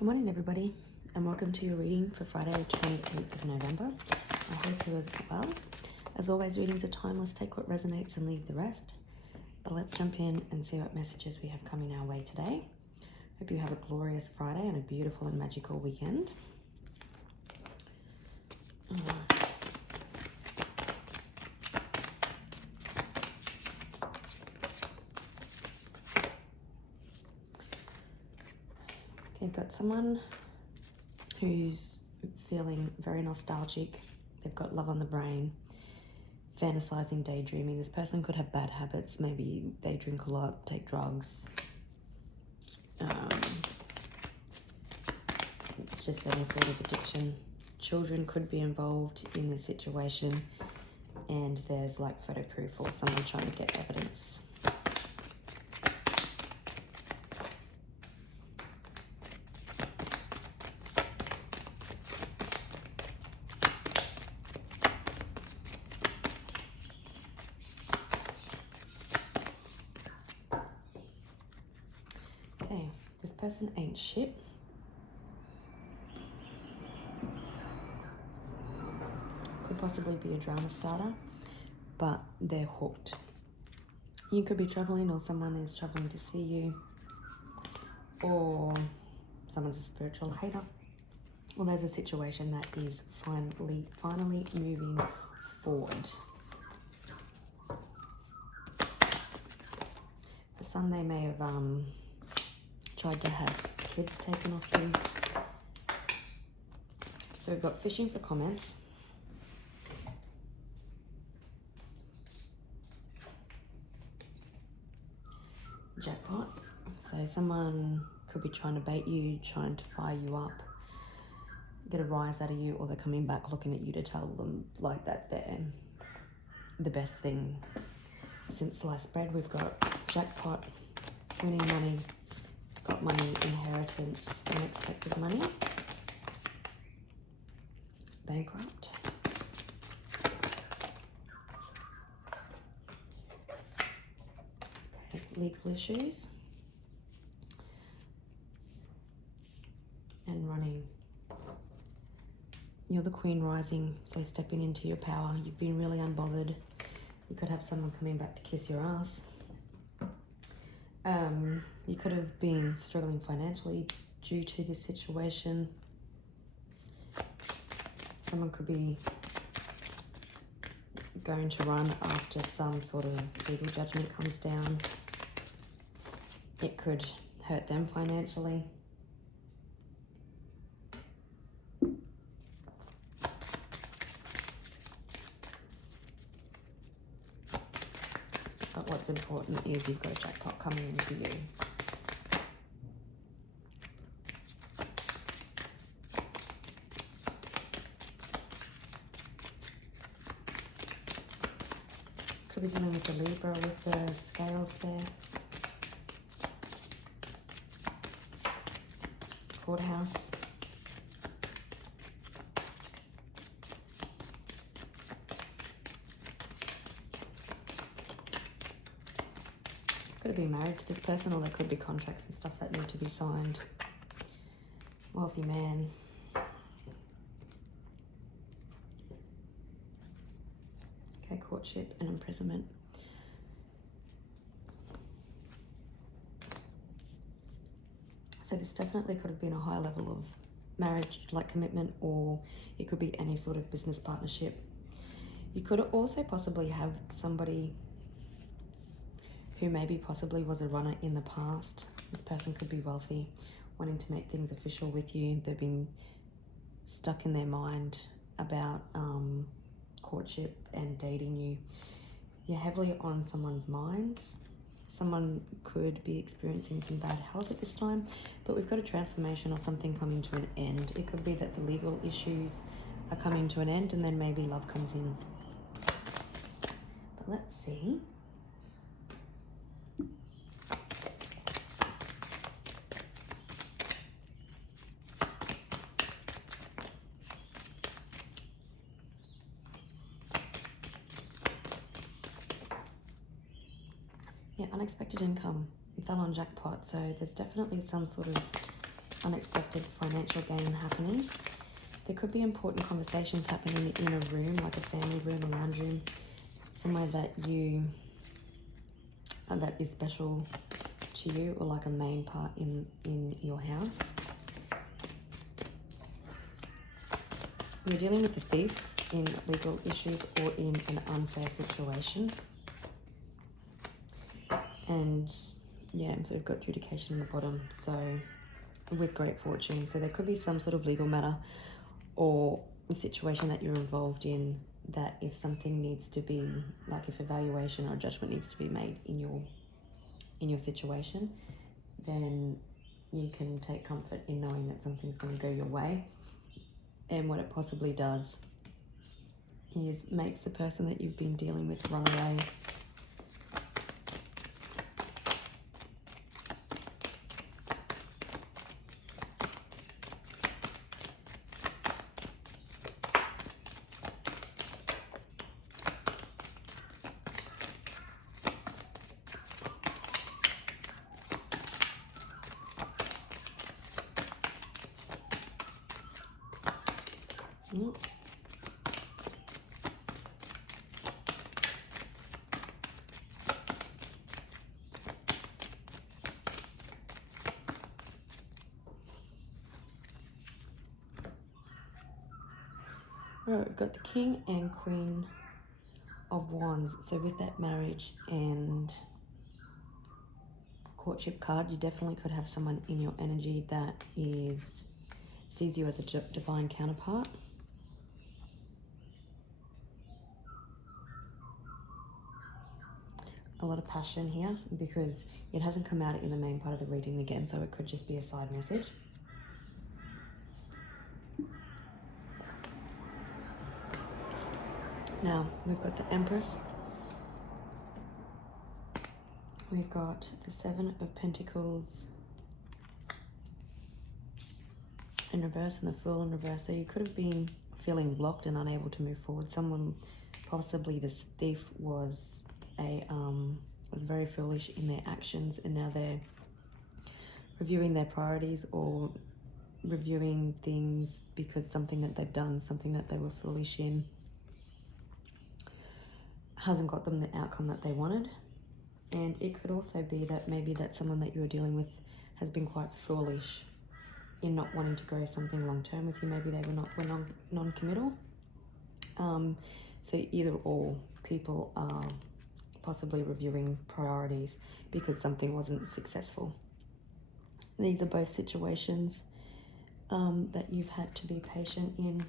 Good morning, everybody, and welcome to your reading for Friday, 28th of November. I hope you are well. As always, readings are timeless. Take what resonates and leave the rest. But let's jump in and see what messages we have coming our way today. Hope you have a glorious Friday and a beautiful and magical weekend. All right. You've got someone who's feeling very nostalgic. They've got love on the brain, fantasizing, daydreaming. This person could have bad habits. Maybe they drink a lot, take drugs. Just any sort of addiction. Children could be involved in the situation, and there's like photo proof or someone trying to get evidence. Okay, this person ain't shit. Could possibly be a drama starter, but they're hooked. You could be traveling, or someone is traveling to see you, or someone's a spiritual hater. Well, there's a situation that is finally moving forward. For some, they may have tried to have kids taken off you. So we've got fishing for comments. Jackpot. So someone could be trying to bait you, trying to fire you up, get a rise out of you, or they're coming back looking at you to tell them like that they're the best thing since sliced bread. We've got jackpot, winning money, got money, inheritance, unexpected money, bankrupt, okay, legal issues, and running. You're the queen rising, so stepping into your power. You've been really unbothered. You could have someone coming back to kiss your ass. You could have been struggling financially due to this situation. Someone could be going to run after some sort of legal judgment comes down. It could hurt them financially. But what's important is you've got a jackpot coming into you. Could be dealing with the Libra with the scales there. Courthouse. Could be married to this person, or there could be contracts and stuff that need to be signed. Wealthy man. Okay, courtship and imprisonment. So this definitely could have been a high level of marriage, like commitment, or it could be any sort of business partnership. You could also possibly have somebody who maybe possibly was a runner in the past. This person could be wealthy, wanting to make things official with you. They've been stuck in their mind about courtship and dating you. You're heavily on someone's minds. Someone could be experiencing some bad health at this time, but we've got a transformation or something coming to an end. It could be that the legal issues are coming to an end, and then maybe love comes in. But let's see. Yeah, unexpected income. It fell on jackpot, so there's definitely some sort of unexpected financial gain happening. There could be important conversations happening in a room, like a family room, a lounge room, somewhere that that is special to you, or like a main part in your house. You're dealing with a thief in legal issues or in an unfair situation. And yeah, and so we've got adjudication in the bottom, so with great fortune. So there could be some sort of legal matter or a situation that you're involved in, that if something needs to be, like if evaluation or judgment needs to be made in your situation, then you can take comfort in knowing that something's going to go your way. And what it possibly does is makes the person that you've been dealing with run away. Yep. Alright, we've got the King and Queen of Wands. So with that marriage and courtship card, you definitely could have someone in your energy that sees you as a divine counterpart. A lot of passion here, because it hasn't come out in the main part of the reading again, so it could just be a side message. Now, we've got the Empress. We've got the Seven of Pentacles in reverse and the Fool in reverse. So you could have been feeling blocked and unable to move forward. Someone, possibly this thief, was very foolish in their actions, and now they're reviewing their priorities or reviewing things because something that they've done, something that they were foolish in, hasn't got them the outcome that they wanted. And it could also be that maybe that someone that you're dealing with has been quite foolish in not wanting to go something long term with you. Maybe they were non-committal. So either or, people are possibly reviewing priorities because something wasn't successful. These are both situations that you've had to be patient in.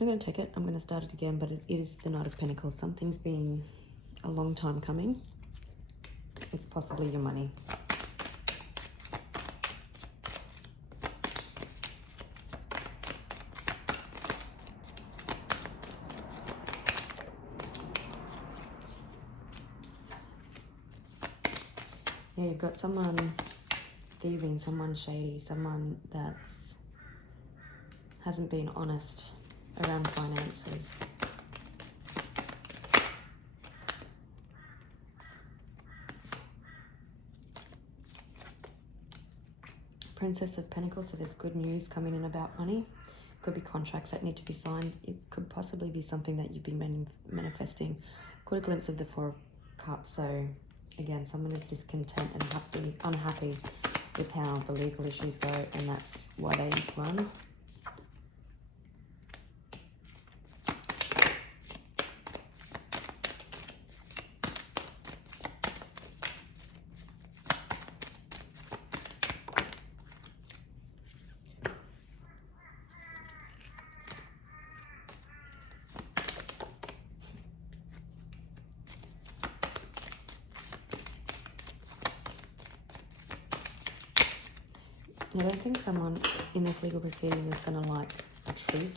I'm not going to take it, I'm going to start it again, but it is the Knight of Pentacles. Something's been a long time coming. It's possibly your money. Yeah, you've got someone thieving, someone shady, someone that's hasn't been honest around finances. Princess of Pentacles, so there's good news coming in about money. Could be contracts that need to be signed. It could possibly be something that you've been manifesting. Got a glimpse of the Four of Cups, so again, someone is discontent and unhappy with how the legal issues go, and that's why they run. I don't think someone in this legal proceeding is going to like a treat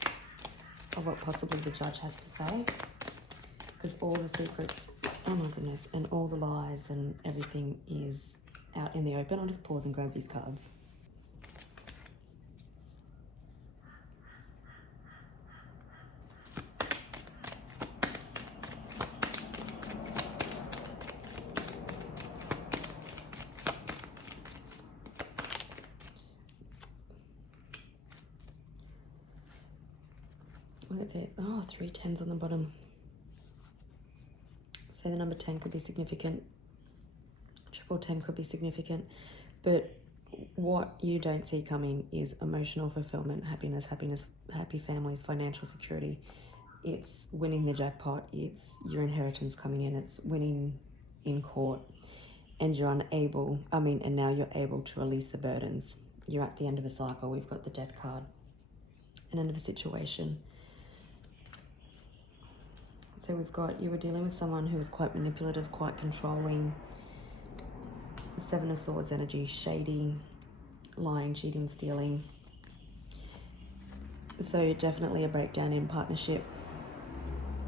of what possibly the judge has to say, because all the secrets, oh my goodness, and all the lies and everything is out in the open. I'll just pause and grab these cards. look at that. Oh, 3 10s on the bottom. So the number 10 could be significant. Triple 10 could be significant. But what you don't see coming is emotional fulfillment, happiness, happy families, financial security. It's winning the jackpot. It's your inheritance coming in. It's winning in court. And you're unable, and now you're able to release the burdens. You're at the end of a cycle. We've got the death card. An end of a situation. So we've got, you were dealing with someone who was quite manipulative, quite controlling. 7 of Swords energy, shady, lying, cheating, stealing. So definitely a breakdown in partnership,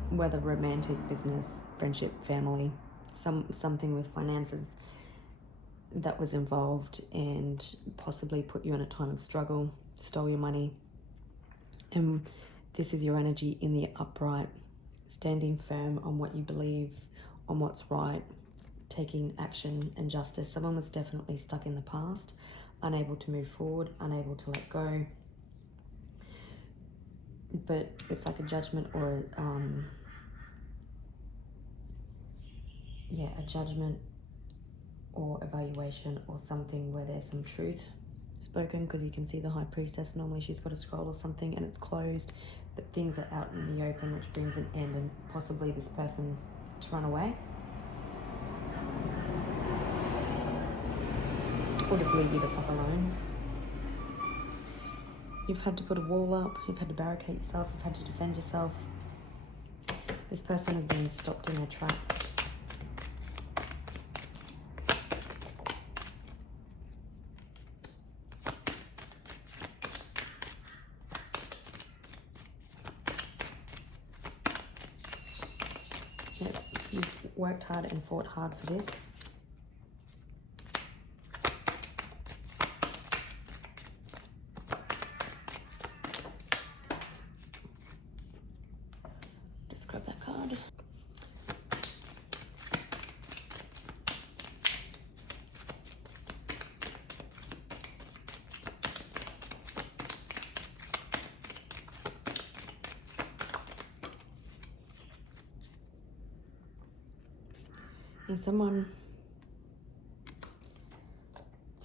whether romantic, business, friendship, family, something with finances that was involved and possibly put you in a time of struggle, stole your money. And this is your energy in the upright, standing firm on what you believe, on what's right, taking action and justice. Someone was definitely stuck in the past, unable to move forward, unable to let go. But it's like a judgment or a judgment or evaluation or something where there's some truth spoken, because you can see the High Priestess. Normally she's got a scroll or something and it's closed, but things are out in the open, which brings an end and possibly this person to run away. Or just leave you the fuck alone. You've had to put a wall up, you've had to barricade yourself, you've had to defend yourself. This person has been stopped in their tracks. You've worked hard and fought hard for this. Just grab that card. And someone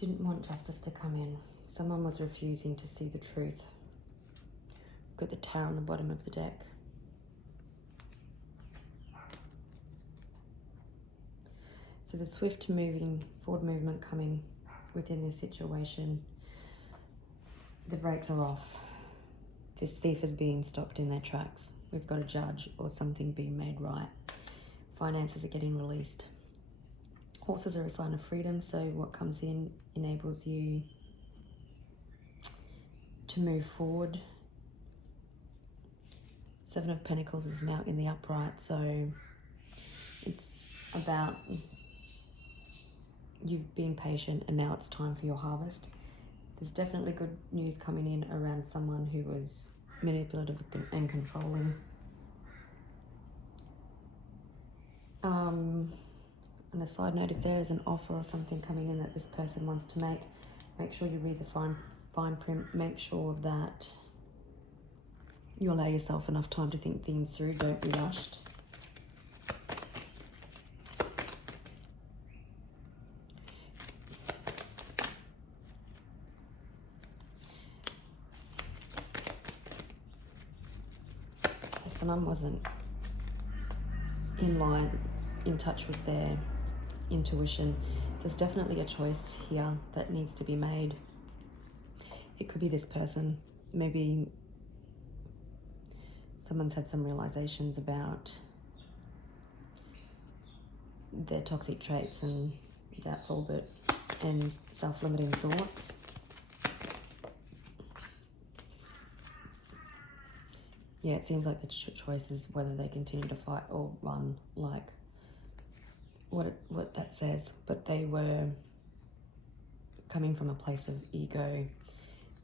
didn't want justice to come in. Someone was refusing to see the truth. Got the Tower on the bottom of the deck. So the swift moving, forward movement coming within this situation. The brakes are off. This thief is being stopped in their tracks. We've got a judge or something being made right. Finances are getting released. Horses are a sign of freedom, so what comes in enables you to move forward. 7 of Pentacles is now in the upright, so it's about you've been patient and now it's time for your harvest. There's definitely good news coming in around someone who was manipulative and controlling. On a side note, if there is an offer or something coming in that this person wants to make sure you read the fine print. Make sure that you allow yourself enough time to think things through. Don't be rushed. Someone wasn't in touch with their intuition. There's definitely a choice here that needs to be made. It could be this person. Maybe someone's had some realizations about their toxic traits and doubtful and self-limiting thoughts. Yeah, it seems like the choice is whether they continue to fight or run, like what that says. But they were coming from a place of ego.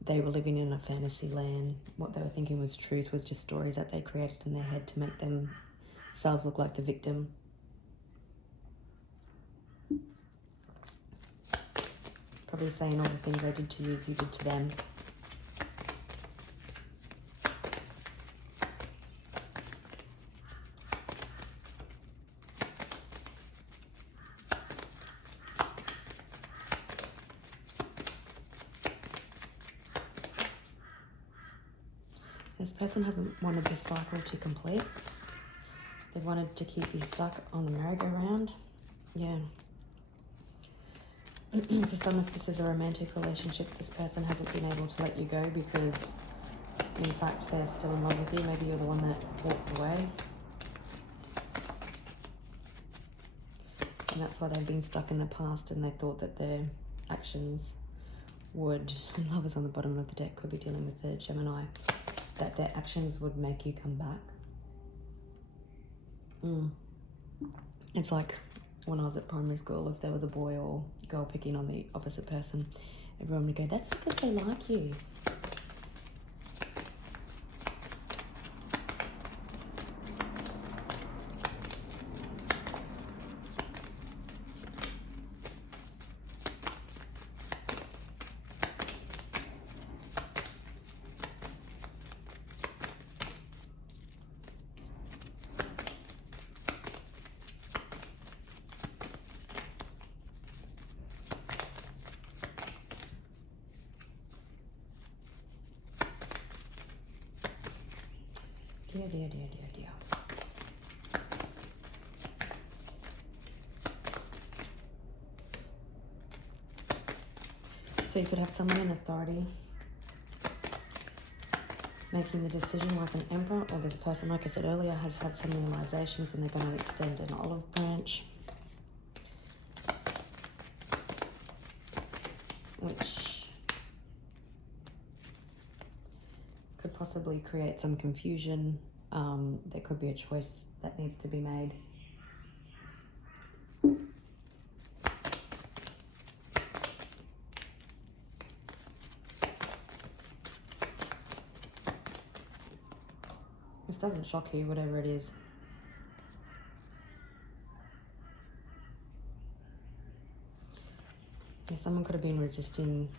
They were living in a fantasy land. What they were thinking was truth was just stories that they created in their head to make themselves look like the victim. Probably saying all the things they did to you did to them. This person hasn't wanted this cycle to complete. They wanted to keep you stuck on the merry-go-round. Yeah. For some, if this is a romantic relationship, this person hasn't been able to let you go because, in fact, they're still in love with you. Maybe you're the one that walked away. And that's why they've been stuck in the past, and they thought that their actions would, love is on the bottom of the deck, could be dealing with the Gemini, that their actions would make you come back. It's like when I was at primary school, if there was a boy or girl picking on the opposite person, everyone would go, that's because they like you. Dear, dear, dear, dear, dear. So you could have someone in authority making the decision like an emperor, or this person, like I said earlier, has had some realizations and they're going to extend an olive branch, which could possibly create some confusion. There could be a choice that needs to be made. This doesn't shock you, whatever it is. Yeah, someone could have been resisting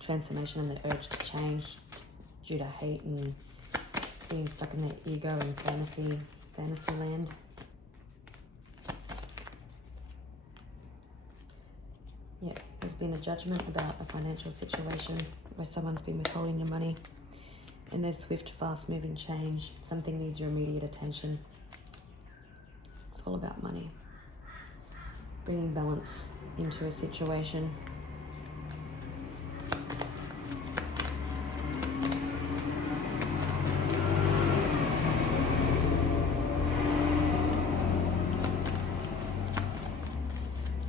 transformation and the urge to change due to hate and being stuck in their ego and fantasy land. Yeah, there's been a judgment about a financial situation where someone's been withholding your money, and there's swift, fast-moving change. Something needs your immediate attention. It's all about money. Bringing balance into a situation.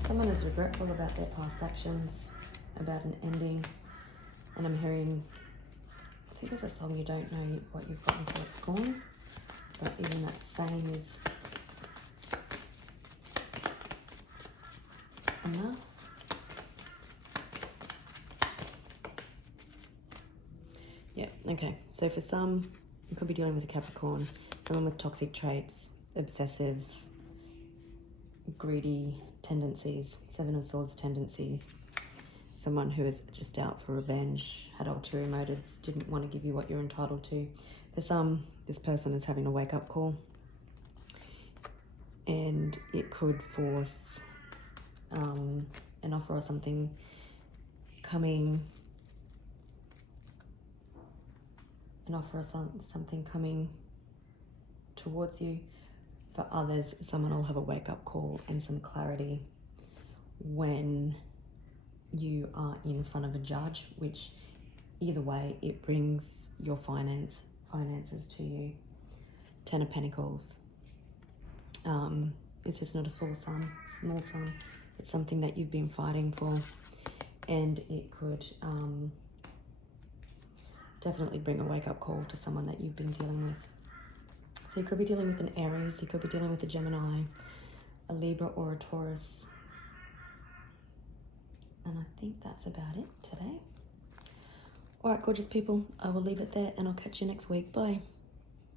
Someone is regretful about their past actions, about an ending, and I'm hearing, I think there's a song, you don't know what you've got until it's gone, but even that saying is enough. Yeah, okay, so for some, you could be dealing with a Capricorn, someone with toxic traits, obsessive, greedy tendencies, Seven of Swords tendencies. Someone who is just out for revenge, had ulterior motives, didn't want to give you what you're entitled to. For some, this person is having a wake-up call, and it could force an offer or something coming, something coming towards you. For others, someone will have a wake-up call and some clarity when you are in front of a judge, which either way, it brings your finances to you. Ten of Pentacles. It's just not a small sum. It's something that you've been fighting for, and it could definitely bring a wake-up call to someone that you've been dealing with. So you could be dealing with an Aries, you could be dealing with a Gemini, a Libra, or a Taurus. And I think that's about it today. All right, gorgeous people, I will leave it there and I'll catch you next week. Bye.